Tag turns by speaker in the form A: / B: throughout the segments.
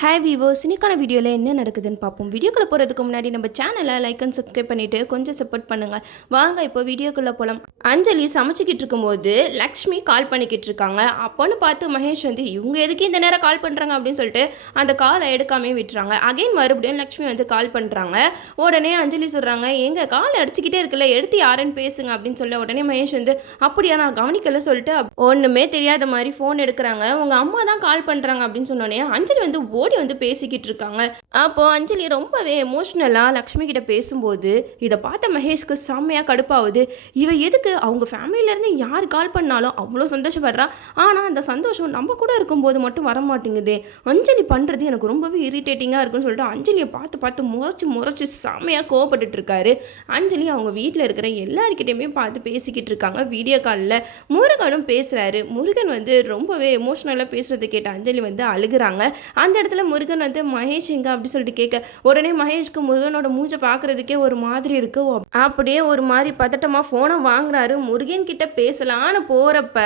A: Hi viewers சினிக்கான வீடியோவில் என்ன நடக்குதுன்னு பார்ப்போம். வீடியோக்குள்ளே போகிறதுக்கு முன்னாடி நம்ம சேனலை லைக் அண்ட் சப்ஸ்கிரைப் பண்ணிவிட்டு கொஞ்சம் சப்போர்ட் பண்ணுங்கள் வாங்க இப்போ வீடியோக்குள்ளே போகலாம் அஞ்சலி சமைச்சிக்கிட்டு இருக்கும்போது லக்ஷ்மி கால் பண்ணிக்கிட்டு இருக்காங்க. அப்போன்னு பார்த்து மகேஷ் வந்து இவங்க எதுக்கு இந்த நேரம் கால் பண்ணுறாங்க அப்படின்னு சொல்லிட்டு அந்த காலை எடுக்காமே விட்டுறாங்க. அகைன் மறுபடியும் லக்ஷ்மி வந்து கால் பண்ணுறாங்க உடனே அஞ்சலி சொல்கிறாங்க எங்கள் கால் அடிச்சுக்கிட்டே இருக்குல்ல எடுத்து யாருன்னு பேசுங்க அப்படின்னு சொல்ல உடனே மகேஷ் வந்து அப்படியா நான் கவனிக்கல சொல்லிட்டு ஒன்றுமே தெரியாத மாதிரி ஃபோன் எடுக்கிறாங்க. உங்கள் அம்மா தான் கால் பண்ணுறாங்க அப்படின்னு சொன்னோடனே அஞ்சலி வந்து ஓடி வந்து பேசிக்கிட்டு இருக்காங்க. அப்போது அஞ்சலி ரொம்பவே எமோஷ்னலாக லக்ஷ்மி கிட்ட பேசும்போது இதை பார்த்த மகேஷ்க்கு செம்மையாக கடுப்பாகுது. இவ எதுக்கு? அவங்க ஃபேமிலியிலேருந்து யார் கால் பண்ணாலும் அவ்வளோ சந்தோஷப்படுறா. ஆனால் அந்த சந்தோஷம் நம்ம கூட இருக்கும்போது மட்டும் வர மாட்டேங்குது அஞ்சலி பண்ணுறது எனக்கு ரொம்பவே இரிட்டேட்டிங்காக இருக்குன்னு சொல்லிட்டு அஞ்சலியை பார்த்து பார்த்து முறைச்சி முறைச்சி செம்மையாக கோவப்பட்டுட்டு இருக்காரு அஞ்சலி அவங்க வீட்டில் இருக்கிற எல்லாருக்கிட்டையுமே பார்த்து பேசிக்கிட்டு இருக்காங்க வீடியோ காலில் முருகனும் பேசுகிறாரு முருகன் வந்து ரொம்பவே எமோஷ்னலாக பேசுகிறத கேட்ட அஞ்சலி வந்து அழுகுறாங்க. அந்த இடத்துல முருகன் வந்து மகேஷ் எங்கே அப்படி சொல்லிட்டு கேட்க உடனே மகேஷ்க்கு முருகனோட மூஞ்சை பார்க்கறதுக்கே ஒரு மாதிரி இருக்கு. அப்படியே ஒரு மாதிரி பதட்டமாக ஃபோனை வாங்குறாரு. முருகன் கிட்ட பேசலான்னு போகிறப்ப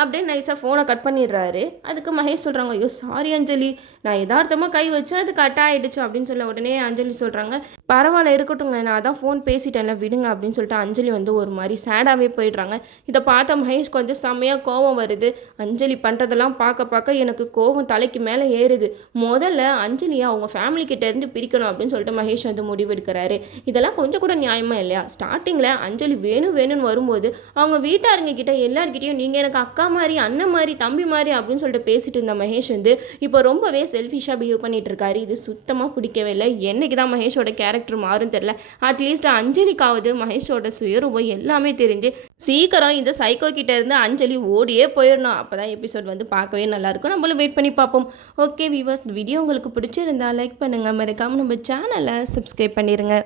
A: அப்படியே நைஸாக ஃபோனை கட் பண்ணிடுறாரு. அதுக்கு மகேஷ் சொல்கிறாங்க ஐயோ சாரி அஞ்சலி. நான் யதார்த்தமாக கை வச்சேன் அது கட் ஆகிடுச்சு அப்படின்னு சொல்ல உடனே அஞ்சலி சொல்கிறாங்க பரவாயில்ல இருக்கட்டுங்க நான் அதான் ஃபோன் பேசிட்டேன்ல விடுங்க. அப்படின்னு சொல்லிட்டு அஞ்சலி வந்து ஒரு மாதிரி சேடாகவே போயிடுறாங்க. இதை பார்த்த மகேஷ்க்கு வந்து செம்மையாக கோவம் வருது. அஞ்சலி பண்ணுறதெல்லாம் பார்க்க பார்க்க எனக்கு கோவம் தலைக்கு மேலே ஏறுது. முதல்ல அஞ்சலியை அவங்க ஃபேமிலி கிட்ட இருந்து பிரிக்கணும் அப்படின்னு சொல்லிட்டு மகேஷ் வந்து முடிவெடுக்கிறாரு. இதெல்லாம் கொஞ்சம் கூட நியாயமா இல்லையா? ஸ்டார்டிங்கில் அஞ்சலி வேணும் வேணும்னு வரும்போது அவங்க வீட்டாருங்க கிட்ட எல்லாருக்கிட்டையும் நீங்கள் எனக்கு அக்கா மாதிரி அண்ணன் மாதிரி தம்பி மாதிரி அப்படின்னு சொல்லிட்டு பேசிட்டு இருந்த மகேஷ் வந்து இப்போ ரொம்பவே செல்ஃபிஷாக பிஹேவ் பண்ணிட்டு இருக்காரு. இது சுத்தமாக பிடிக்கவே இல்லை. என்னைக்கு தான் மகேஷோட கேரக்டர் மாறும் தெரில அட்லீஸ்ட் அஞ்சலிக்காவது மகேஷோட சுயரூபம் எல்லாமே தெரிஞ்சு சீக்கிரம் இந்த சைக்கோ கிட்ட இருந்து அஞ்சலி ஓடியே போயிடணும். அப்போ தான் எபிசோட் வந்து பார்க்கவே நல்லாயிருக்கும் நம்மளும் வெயிட் பண்ணி பார்ப்போம். ஓகே வியூவர்ஸ் வீடியோ உங்களுக்கு பிடிச்சிருந்தா லைக் பண்ணுங்கள் மறக்காமல் நம்ம சேனலை சப்ஸ்கிரைப் பண்ணிடுங்க